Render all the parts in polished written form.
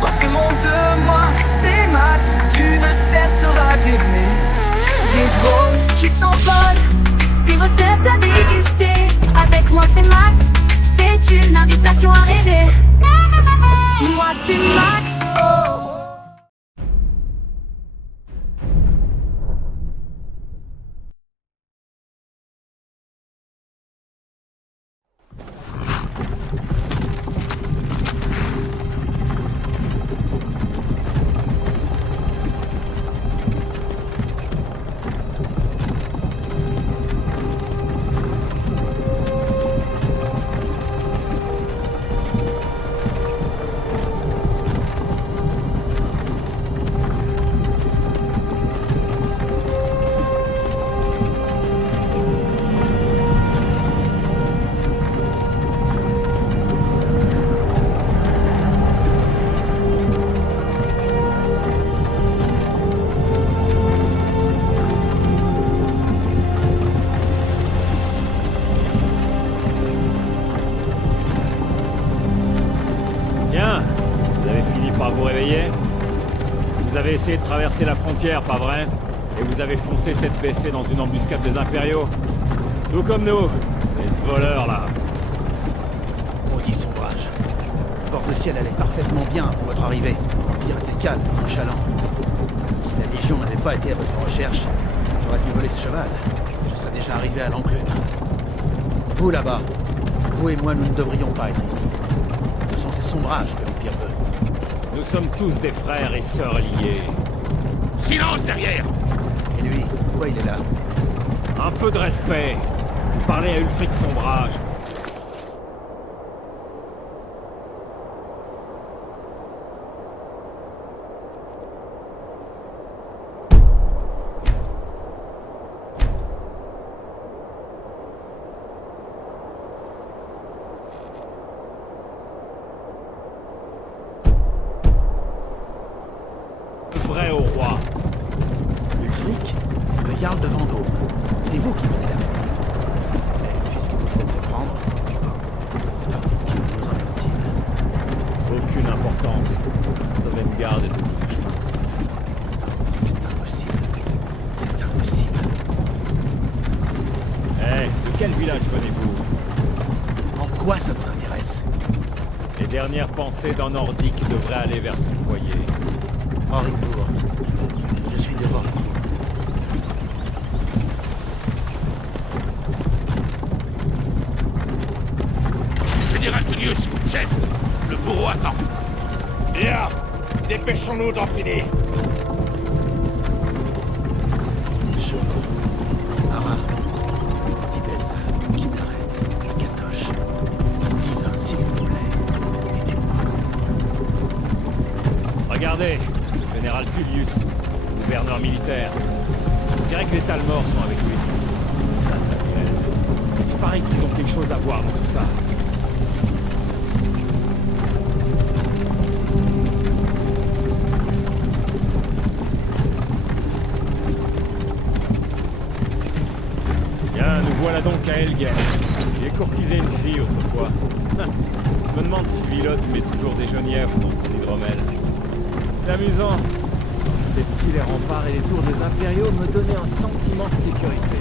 Dans ce monde de moi, c'est Max, tu ne cesseras d'aimer. Des drones qui s'envolent, des recettes à déguster. Avec moi c'est Max, c'est une invitation à rêver. Moi c'est Max, oh. Vous réveillez? Vous avez essayé de traverser la frontière, pas vrai? Et vous avez foncé tête baissée dans une embuscade des impériaux. Tout comme nous, les voleurs là. Maudit sombrage. Le bord de ciel allait parfaitement bien pour votre arrivée. L'Empire était calme et nonchalant. Si la Légion n'avait pas été à votre recherche, j'aurais pu voler ce cheval. Je serais déjà arrivé à l'enclume. Vous là-bas, vous et moi, nous ne devrions pas être ici. Ce sont ces sombrages que l'Empire veut. Nous sommes tous des frères et sœurs liés. Silence derrière! Et lui, pourquoi il est là? Un peu de respect. Vous parlez à Ulfric Sombrage. Vrai au roi. Ulfric, le Jarl de Vendôme. C'est vous qui menez la bataille. Mais puisque vous vous êtes fait prendre, qui nous en est-il? Aucune importance. Sauvegarde est tout bout du chemin. C'est impossible. C'est impossible. De quel village venez-vous? En quoi ça vous intéresse? Les dernières pensées d'un Nordique devraient aller vers son foyer. Henricourt. Je suis de Henricourt. Général Tullius, chef, le bourreau attend. Bien, dépêchons-nous d'en finir. Choco, Mara, Tibet, Kinneret, Akatosh, Divin, s'il vous plaît, aidez-moi. Regardez, le général Tullius, gouverneur militaire. On dirait que les Talmors sont avec lui. Satané. Il paraît qu'ils ont quelque chose à voir dans tout ça. Bien, nous voilà donc à Helgen. J'ai courtisé une fille autrefois. Je me demande si Vilotte met toujours des genièvres dans son hydromel. C'est amusant. Les petits, les remparts et les tours des impériaux me donnaient un sentiment de sécurité.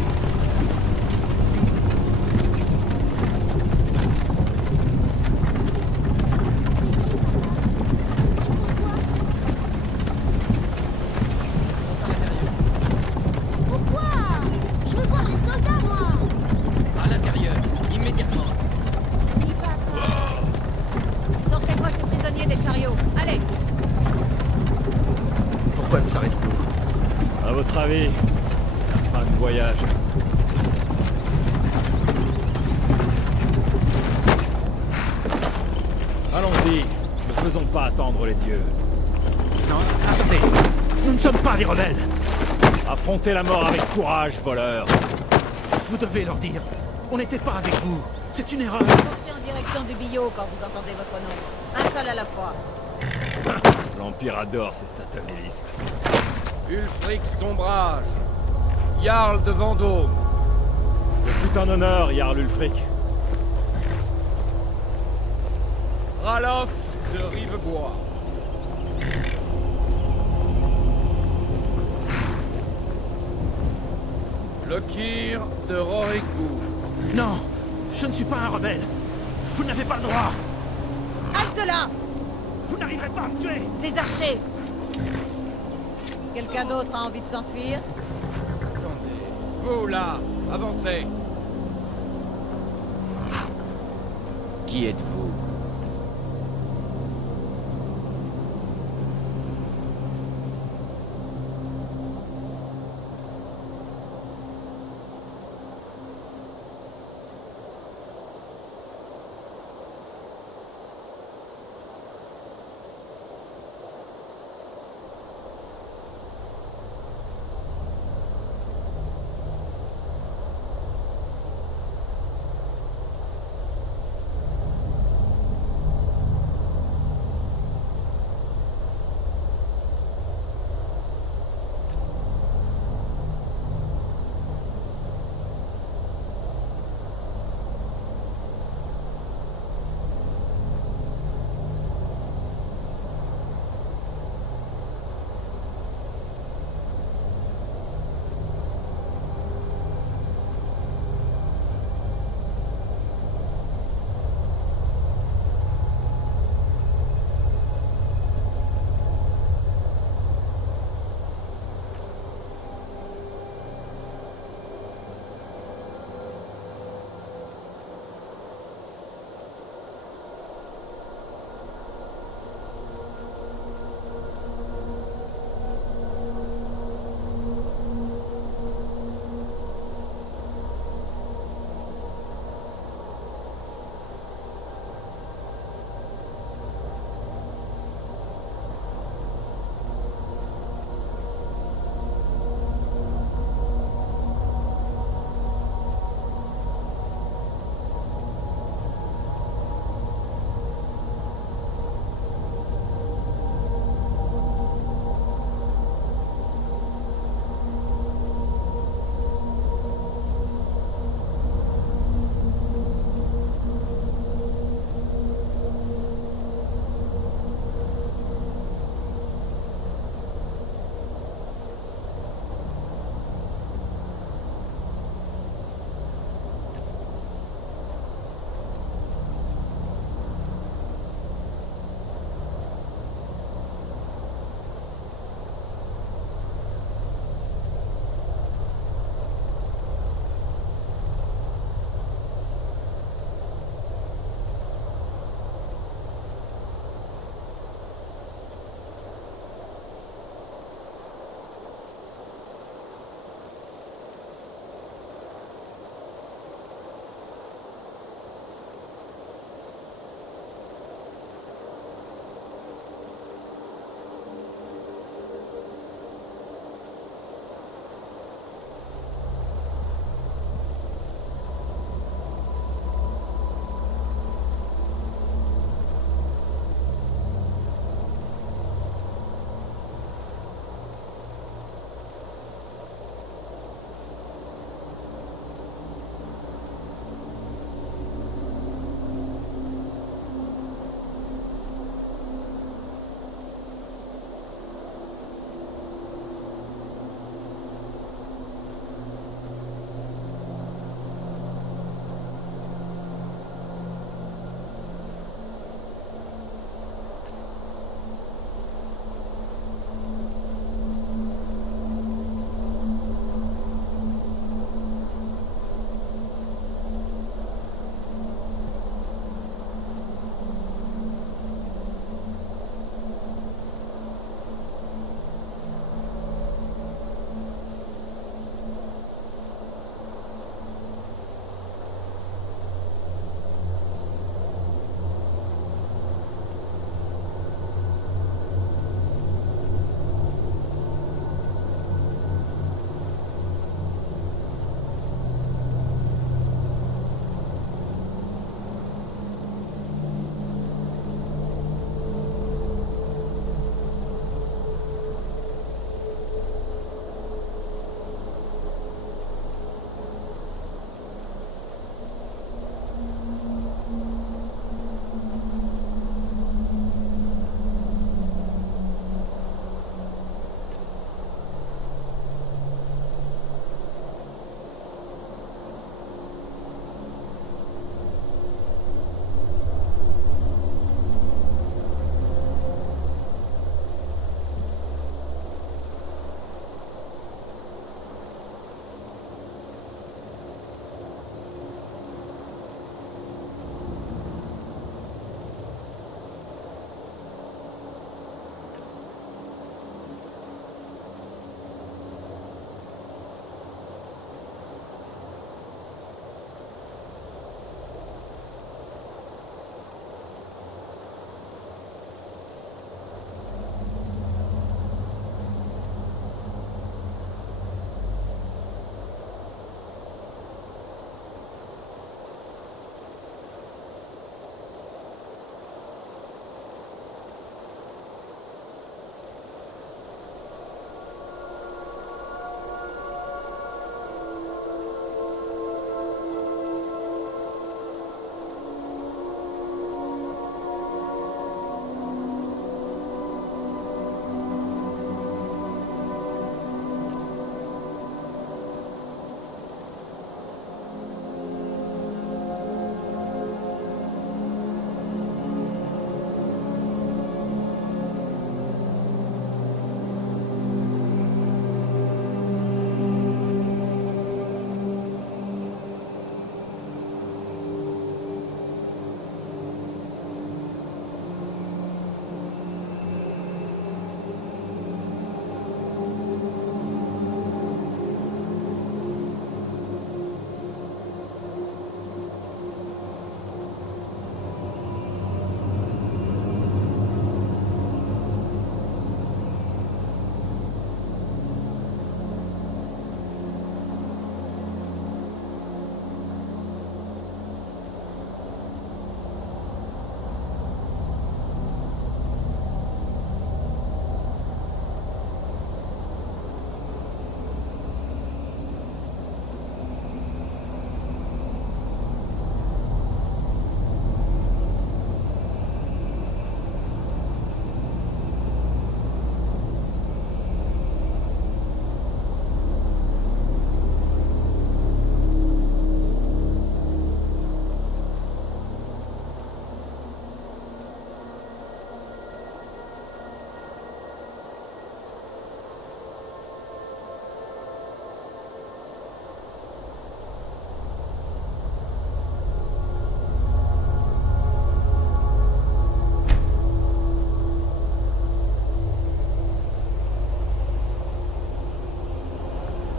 Pourquoi? Je veux voir les soldats, moi. À l'intérieur, immédiatement. Sortez-moi ces prisonniers des chariots. Allez. Pourquoi nous arrêtons-nous? À votre avis, la fin du voyage. Allons-y, ne faisons pas attendre les dieux. Non, attendez. Nous ne sommes pas des rebelles. Affrontez la mort avec courage, voleur. Vous devez leur dire. On n'était pas avec vous. C'est une erreur. Foncez en direction du billot quand vous entendez votre nom. Un seul à la fois. L'Empire adore ces satanélistes. Ulfric Sombrage, Jarl de Vendôme. Ce fut un honneur, Jarl Ulfric. Ralof de Rivebois. Lokir de Rorikbu. Non, je ne suis pas un rebelle. Vous n'avez pas le droit. Halte là! Vous n'arriverez pas à me tuer. Des archers! Quelqu'un d'autre a envie de s'enfuir? Attendez. Vous là, avancez. Qui êtes-vous?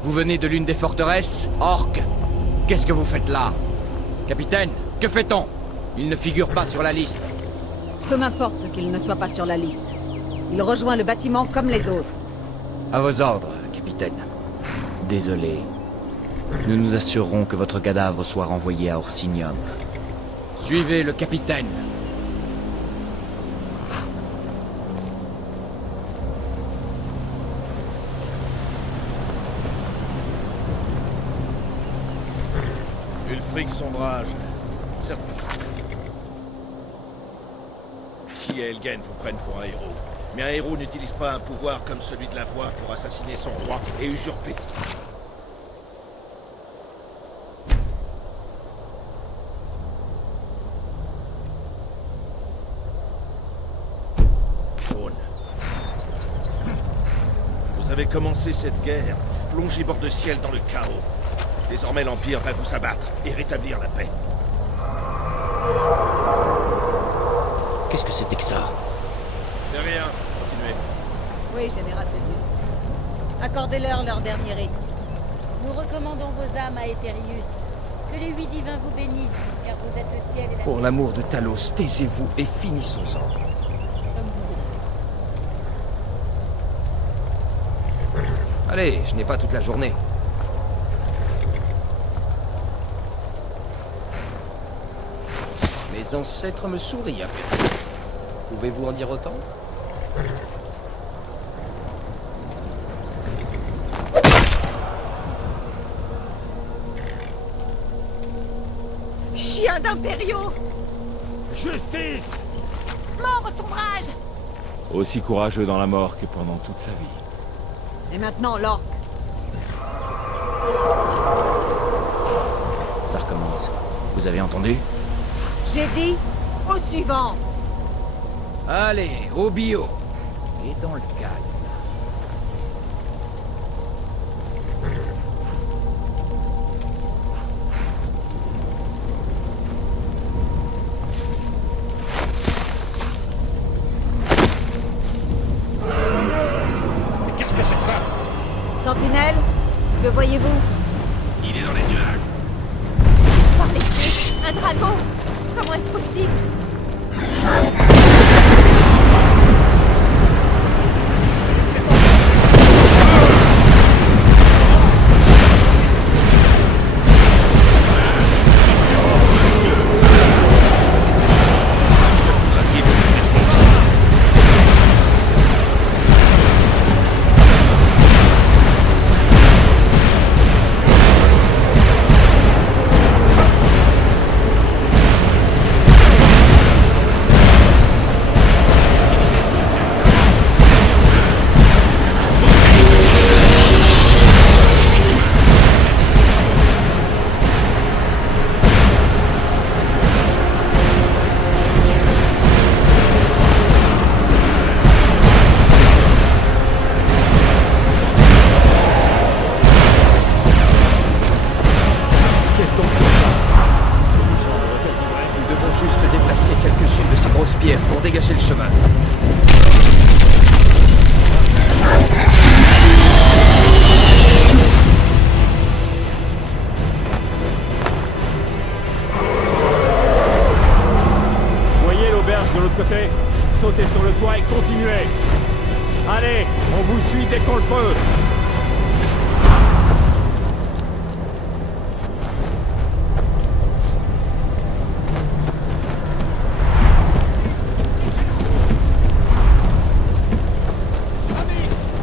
Vous venez de l'une des forteresses, Orc. Qu'est-ce que vous faites là? Capitaine, que fait-on? Il ne figure pas sur la liste. Peu m'importe qu'il ne soit pas sur la liste. Il rejoint le bâtiment comme les autres. À vos ordres, capitaine. Désolé. Nous nous assurerons que votre cadavre soit renvoyé à Orsinium. Suivez le capitaine. Ulfric sombrage. Certes. Si Elgen vous prenne pour un héros. Mais un héros n'utilise pas un pouvoir comme celui de la voix pour assassiner son roi et usurper. Trône. Vous avez commencé cette guerre, plongé bord de ciel dans le chaos. Désormais, l'Empire va vous abattre et rétablir la paix. Qu'est-ce que c'était que ça? C'est rien. Continuez. Oui, Général Tedius. Accordez-leur leur dernier rite. Nous recommandons vos âmes à Etherius. Que les 8 divins vous bénissent, car vous êtes le ciel et la Pour l'amour de Talos, taisez-vous et finissons-en. comme vous. Allez, je n'ai pas toute la journée. Mes ancêtres me sourient à peine. Pouvez-vous en dire autant? Chien d'impériaux! Justice! Mort au sombrage! Aussi courageux dans la mort que pendant toute sa vie. Et maintenant, l'orque. Ça recommence. Vous avez entendu? J'ai dit au suivant. Allez, au bio. Et dans le calme. Mais qu'est-ce que c'est que ça? Sentinelle, que voyez-vous? Il est dans les nuages. Par les pieds, un dragon! Comment est-ce possible? Nous devons juste déplacer quelques-unes de ces grosses pierres pour dégager le chemin. Voyez l'auberge de l'autre côté? Sautez sur le toit et continuez. Allez, on vous suit dès qu'on le peut.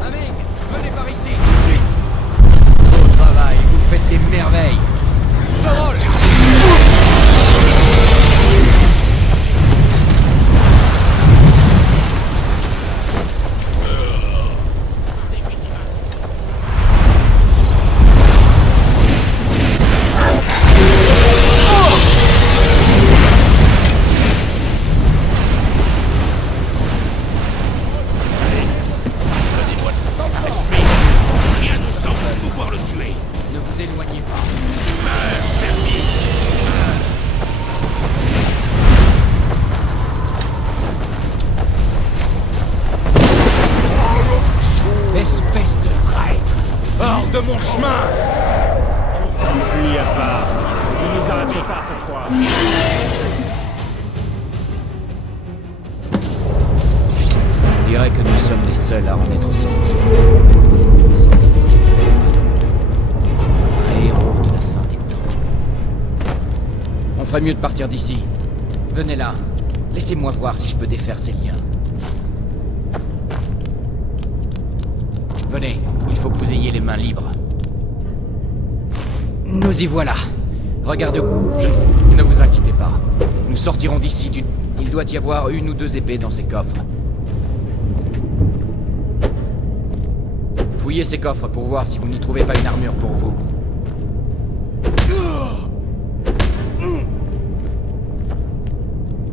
Aming, venez par ici, tout de suite. Beau travail, vous faites des merveilles. Parole. de mon chemin! On s'enfuit à part. Vous ne nous arrêterez pas cette fois. On dirait que nous sommes les seuls à en être sortis. Un héros de la fin des temps. On ferait mieux de partir d'ici. Venez là. Laissez-moi voir si je peux défaire ces liens. Venez, il faut que vous ayez les mains libres. Nous y voilà. Regardez, ne vous inquiétez pas. Nous sortirons d'ici du... Il doit y avoir 1 ou 2 épées dans ces coffres. Fouillez ces coffres pour voir si vous n'y trouvez pas une armure pour vous.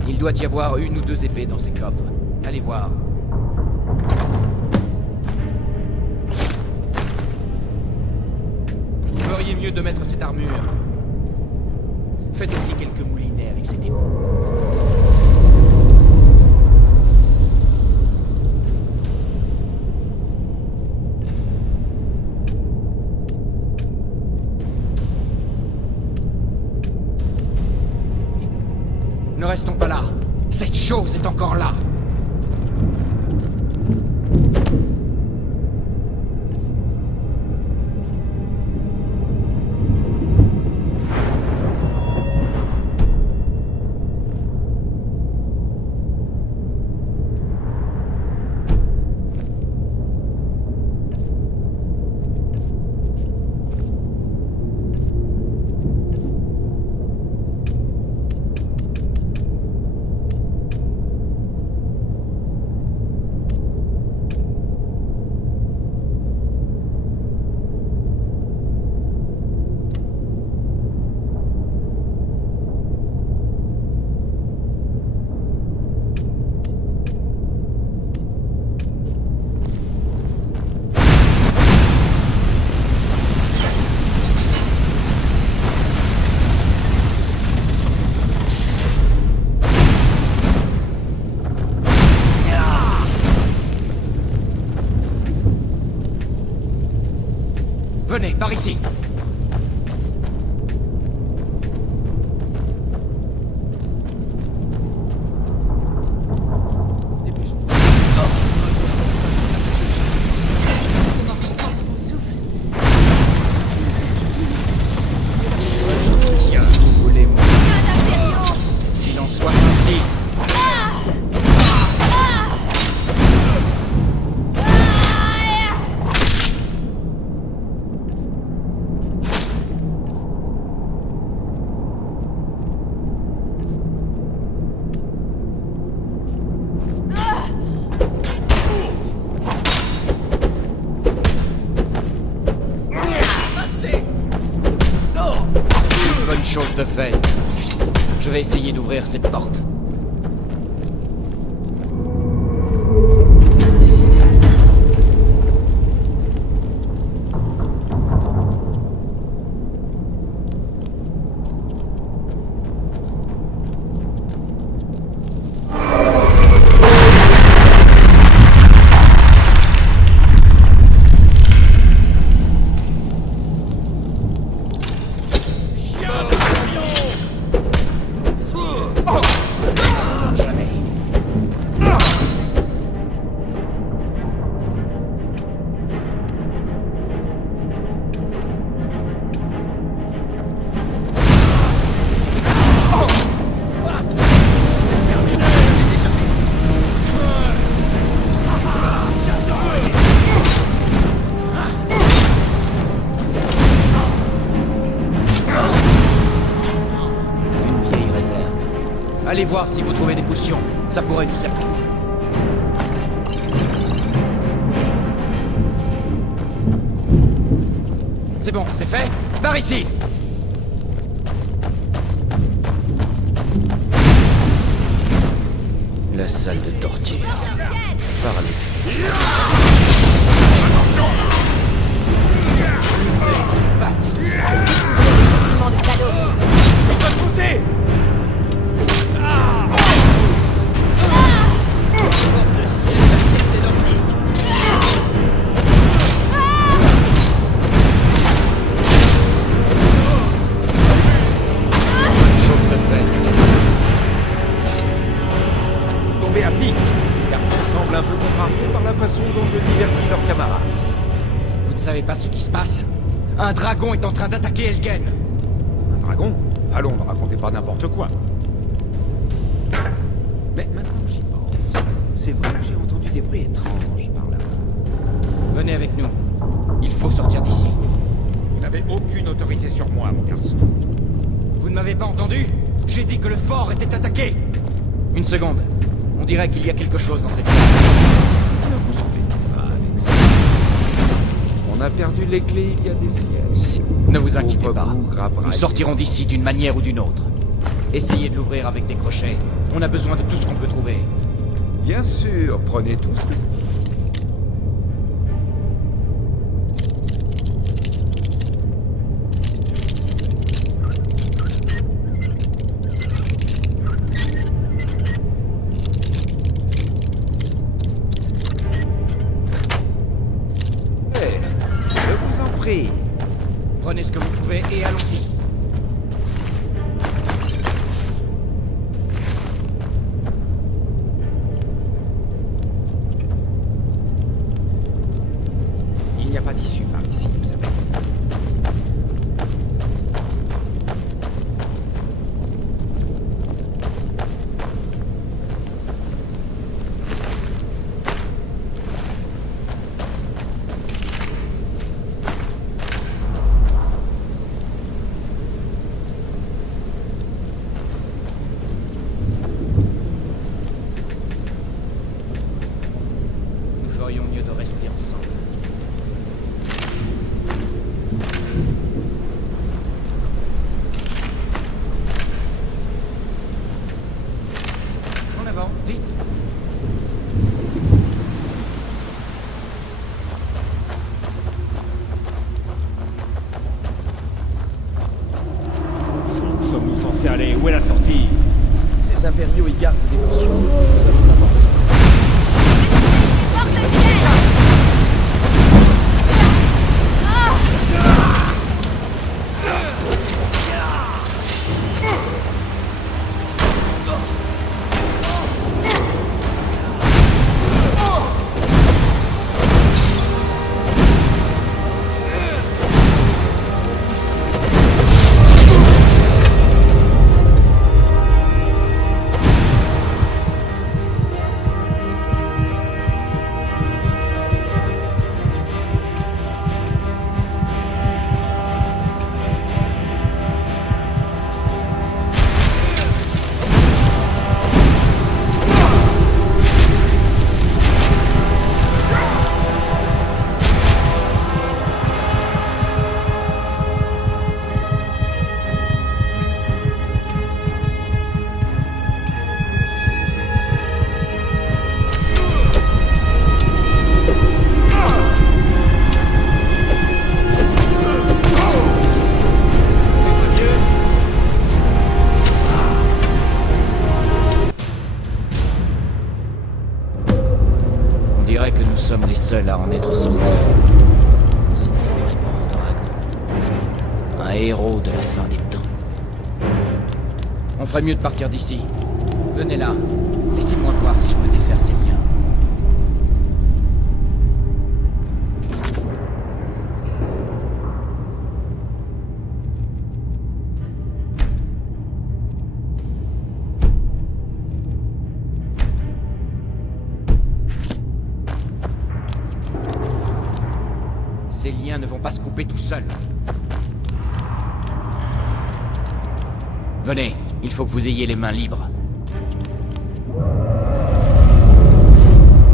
Il doit y avoir 1 ou 2 épées dans ces coffres. Allez voir. Vous feriez mieux de mettre cette armure. Faites aussi quelques moulinets avec cette épée. Ne restons pas là. Cette chose est encore là. Venez, par ici. Tiens, vous voulez moi. Qu'il en soit ainsi. Chose de fait. Je vais essayer d'ouvrir cette porte. Allez voir si vous trouvez des potions. Ça pourrait nous servir. C'est bon, c'est fait. Par ici. La salle de torture. Parlez. Sentiment de cadeau. par la façon dont je divertis leurs camarades. Vous ne savez pas ce qui se passe? Un dragon est en train d'attaquer Elgen. Un dragon? Allons, ne racontez pas n'importe quoi. Mais maintenant que j'y pense, c'est vrai que j'ai entendu des bruits étranges par là. Venez avec nous. Il faut sortir d'ici. Vous n'avez aucune autorité sur moi, mon garçon. Vous ne m'avez pas entendu? J'ai dit que le fort était attaqué. Une seconde. On dirait qu'il y a quelque chose dans cette pièce. Ne vous embêtez pas avec ça. On a perdu les clés il y a des siècles. Ne vous inquiétez Pauvre pas. bougre à bras Nous sortirons d'ici d'une manière ou d'une autre. Essayez de l'ouvrir avec des crochets. On a besoin de tout ce qu'on peut trouver. Bien sûr, prenez tout ça. Je vous en prie. Prenez ce que vous pouvez et allons-y. Il n'y a pas d'issue par ici, vous savez. Nous ferions mieux de rester ensemble. En avant, vite. Où sommes-nous censés aller? Où est la sortie? Ces impériaux y gardent des potions. Nous allons en avoir besoin. On dirait que nous sommes les seuls à en être sortis. C'est effectivement un dragon. Un héros de la fin des temps. On ferait mieux de partir d'ici. Venez là. Laissez-moi voir si je peux défaire ces liens. Ces liens ne vont pas se couper tout seuls. Venez, il faut que vous ayez les mains libres.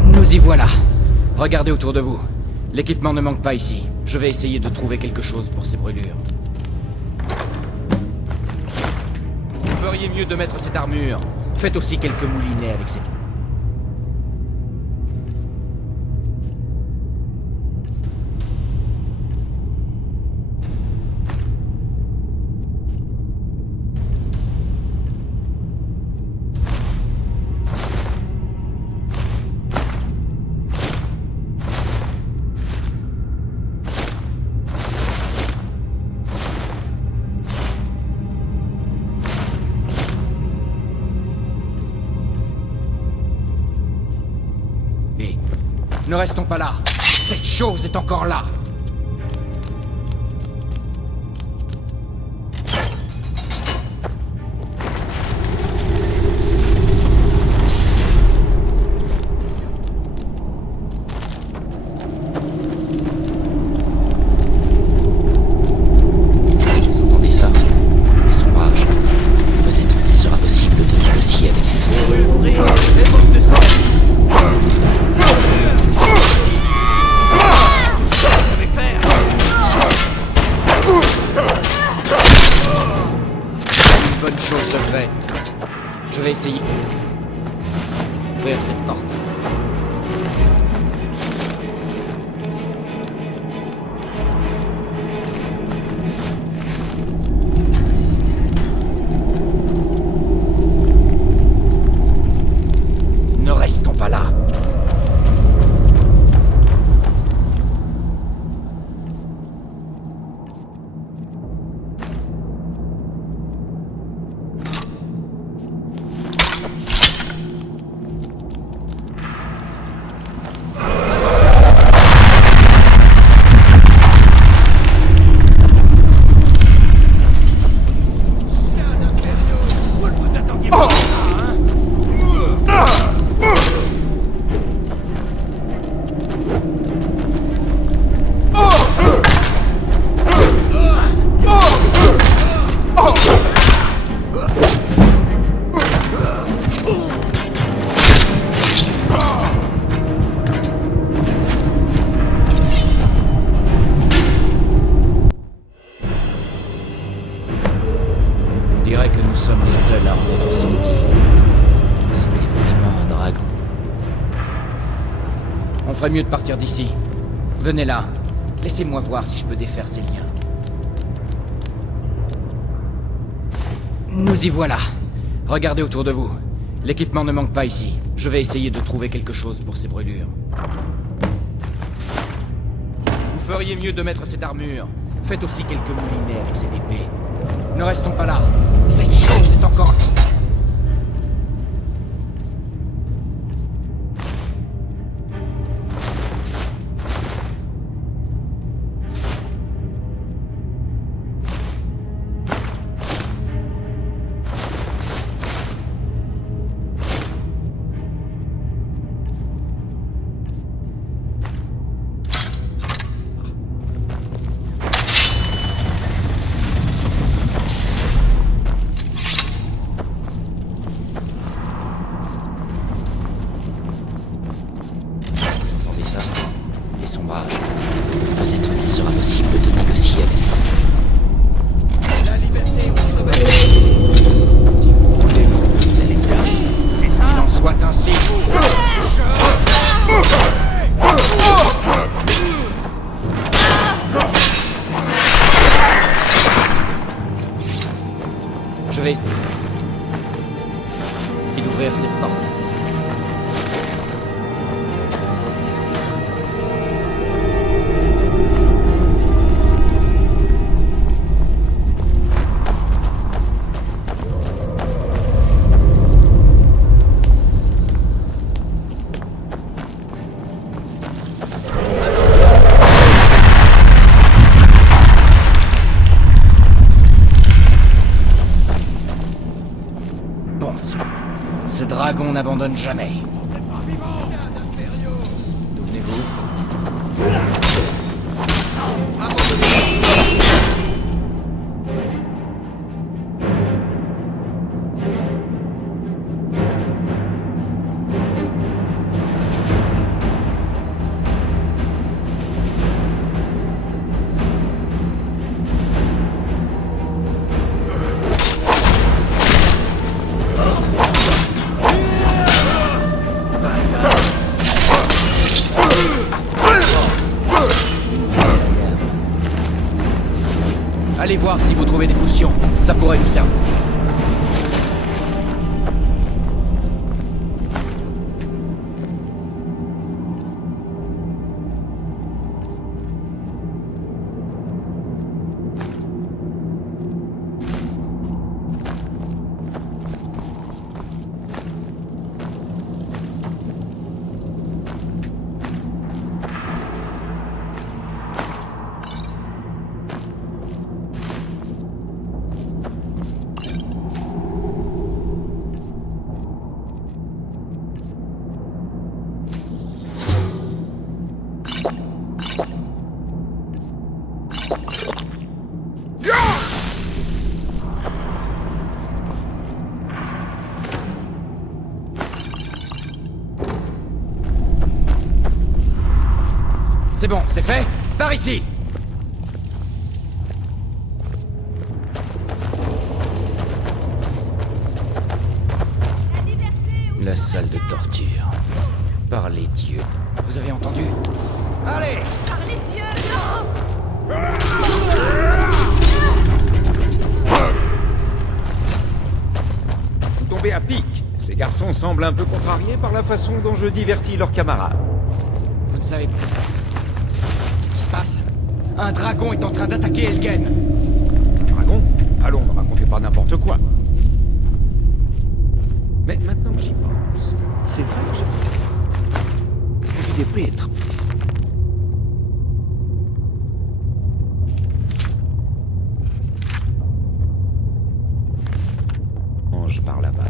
Nous y voilà. Regardez autour de vous. L'équipement ne manque pas ici. Je vais essayer de trouver quelque chose pour ces brûlures. Vous feriez mieux de mettre cette armure. Faites aussi quelques moulinets avec cette... Ne restons pas là. Cette chose est encore là. Vous entendez ça? Les sombrages. Peut-être qu'il sera possible de négocier avec eux. Une bonne chose de fait. Je vais essayer d'ouvrir cette porte. Ne restons pas là. On dirait que nous sommes les seuls à en être sortis. C'était vraiment un dragon. On ferait mieux de partir d'ici. Venez là. Laissez-moi voir si je peux défaire ces liens. Nous y voilà. Regardez autour de vous. L'équipement ne manque pas ici. Je vais essayer de trouver quelque chose pour ces brûlures. Vous feriez mieux de mettre cette armure. Faites aussi quelques moulinets avec cette épée. Ne restons pas là. Cette chose est encore... Les sombrages. Peut-être qu'il sera possible de négocier avec eux. La liberté au sommet. Si vous voulez, vous allez bien. C'est ça. Qu'il en soit ainsi. Je vais essayer d'ouvrir cette porte. Ce dragon n'abandonne jamais. Souvenez-vous. Allez voir si vous trouvez des potions. Ça pourrait nous servir. C'est bon, c'est fait? Par ici! La salle de torture. Par les dieux. Vous avez entendu? Allez! Par les dieux, non! Vous tombez à pic. Ces garçons semblent un peu contrariés par la façon dont je divertis leurs camarades. Vous ne savez pas ce qui se passe? Un dragon est en train d'attaquer Elgen. Un dragon? Allons, ne racontez pas n'importe quoi. Mais maintenant que j'y pense, c'est vrai que j'ai vu des prêtres. Ange par là-bas.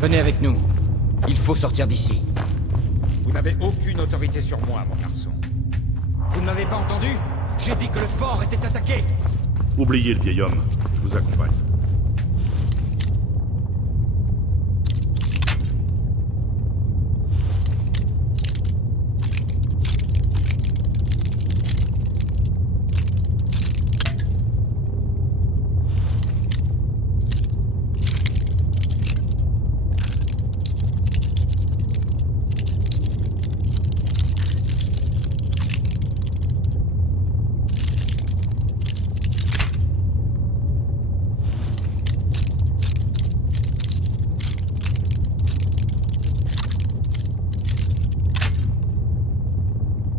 Venez avec nous. Il faut sortir d'ici. Vous n'avez aucune autorité sur moi, mon garçon. Vous ne m'avez pas entendu? J'ai dit que le fort était attaqué. Oubliez le vieil homme. Je vous accompagne.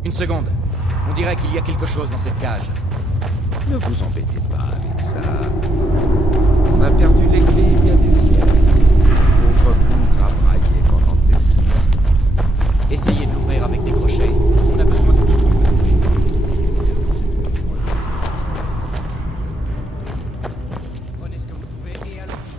Une seconde. On dirait qu'il y a quelque chose dans cette cage. Ne vous embêtez pas avec ça. On a perdu les clés il y a des siècles. Pauvre bougre a braillé pendant des siècles. Essayez de l'ouvrir avec des crochets. On a besoin de tout ce qu'on peut trouver. Prenez ce que vous trouvez et allons-y.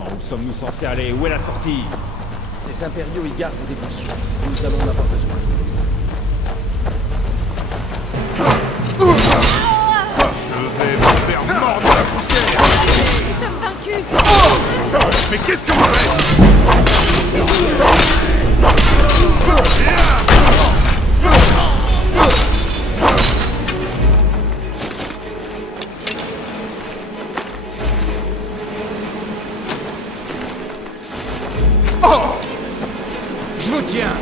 Où sommes-nous censés aller? Où est la sortie? Ces impériaux y gardent des potions. Nous allons en avoir besoin. Je vais vous faire mordre la poussière. Nous sommes vaincus! Mais qu'est-ce que vous faites? Je vous tiens.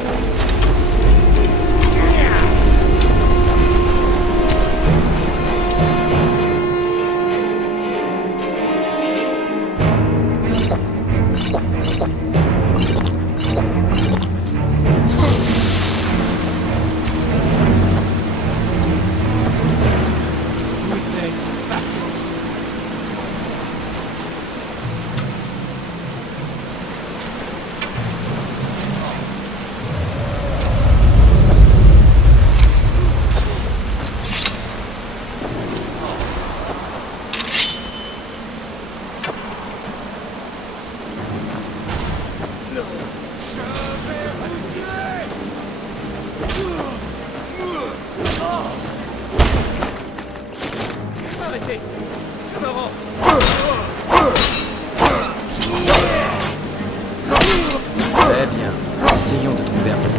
Arrêtez. Je me rends. Très bien. Essayons de trouver un peu.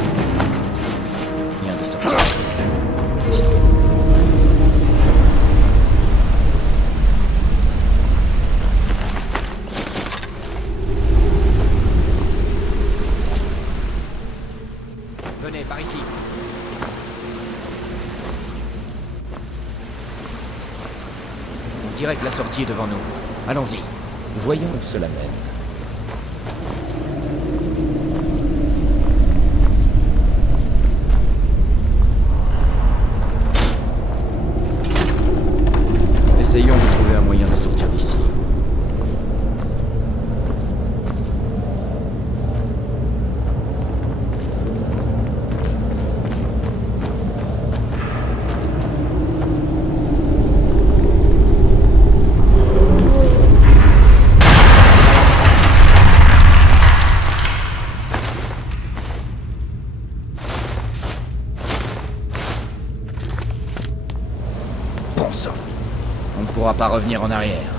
Rien de sortir. Ici. Venez, par ici. On dirait que la sortie est devant nous. Allons-y. Voyons où cela mène. pourra pas revenir en arrière.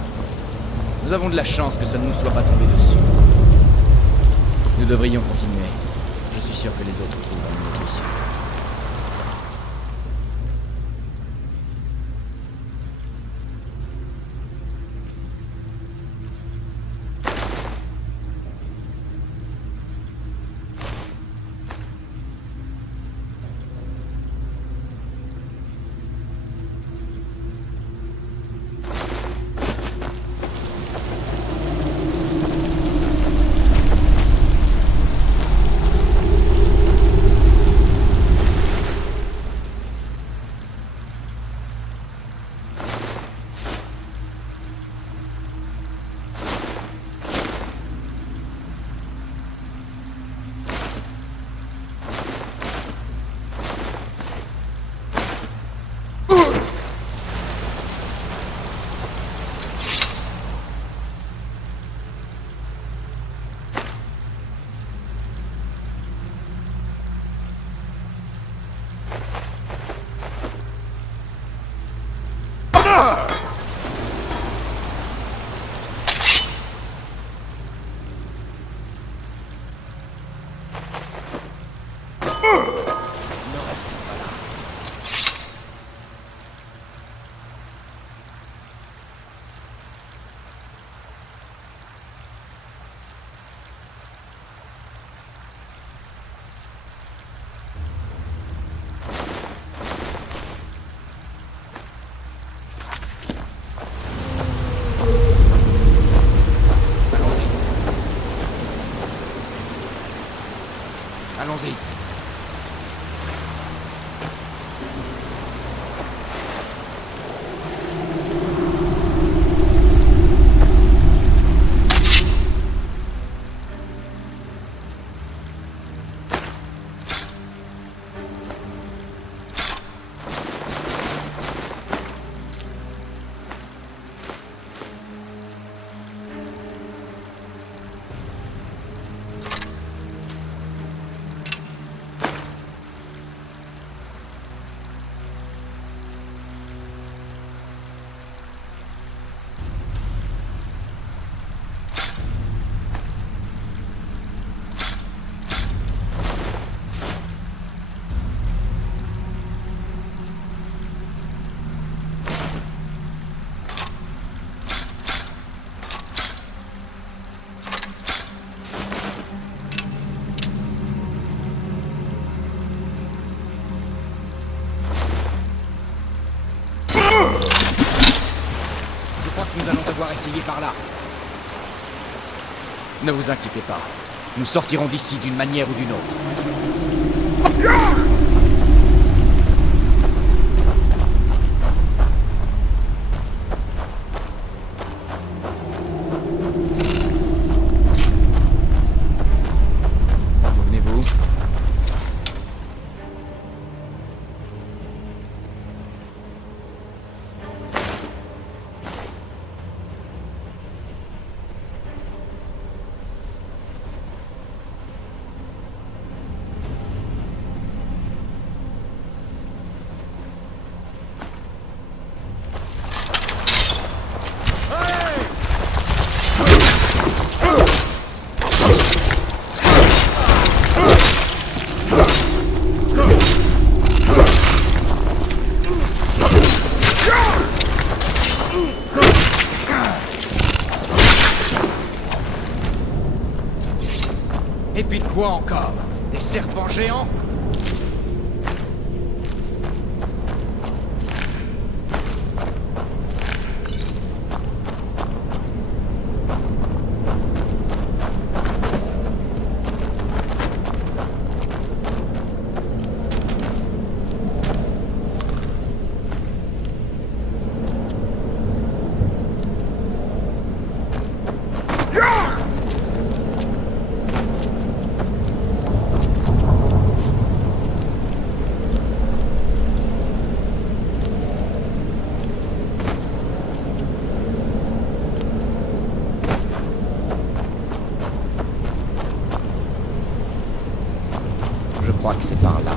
Nous avons de la chance que ça ne nous soit pas tombé dessus. Nous devrions continuer. Je suis sûr que les autres trouveront une autre issue. Allons-y. Nous allons devoir essayer par là. Ne vous inquiétez pas. Nous sortirons d'ici d'une manière ou d'une autre. Souvenez-vous. Et puis quoi encore? Des serpents géants? Je crois que c'est par là.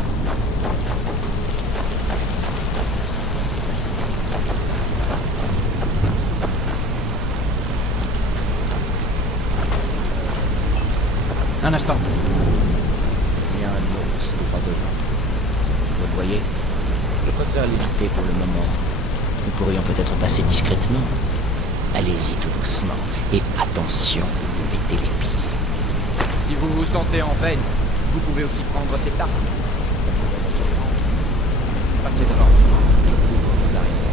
Un instant. Il y a un ours droit devant. Vous le voyez? Je préfère l'éviter pour le moment. Nous pourrions peut-être passer discrètement. Allez-y tout doucement. Et attention, vous mettez les pieds. Si vous vous sentez en veine, vous pouvez aussi prendre cette arme. Ça pourrait vous surprendre. Passez devant. Je couvre vos arrières.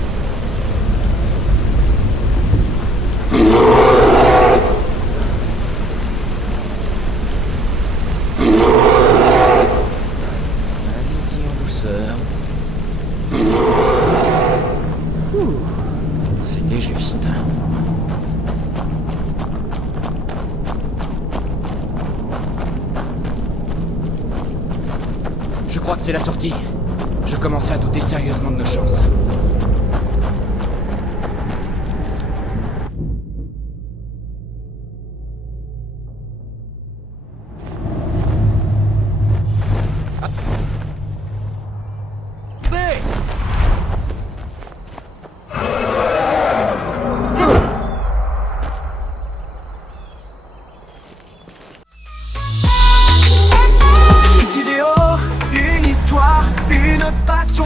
Allez-y en douceur. Ouh, c'était juste. Je crois que c'est la sortie. Je commençais à douter sérieusement de nos chances.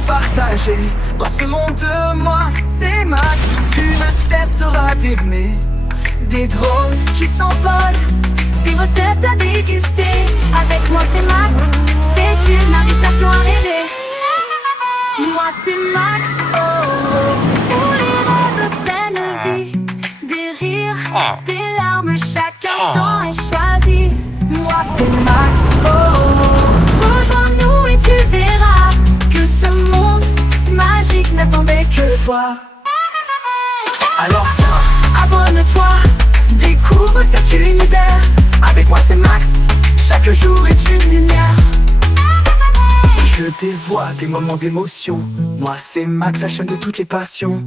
Partagée. Dans ce monde de moi, c'est Max. Tu ne cesseras d'aimer. Des drones qui s'envolent, des recettes à déguster. Avec moi, c'est Max. C'est une invitation à rêver. Moi, c'est Max. Oh, oh. Pour les rêves pleine vie. Des rires, des larmes, chaque instant est choisi. Moi, c'est Max. Oh, oh. Rejoins-nous et tu verras que ce monde magique n'attendait que toi. Alors viens, abonne-toi, découvre cet univers. Avec moi c'est Max, chaque jour est une lumière. Je dévoile des moments d'émotion. Moi c'est Max, la chaîne de toutes les passions.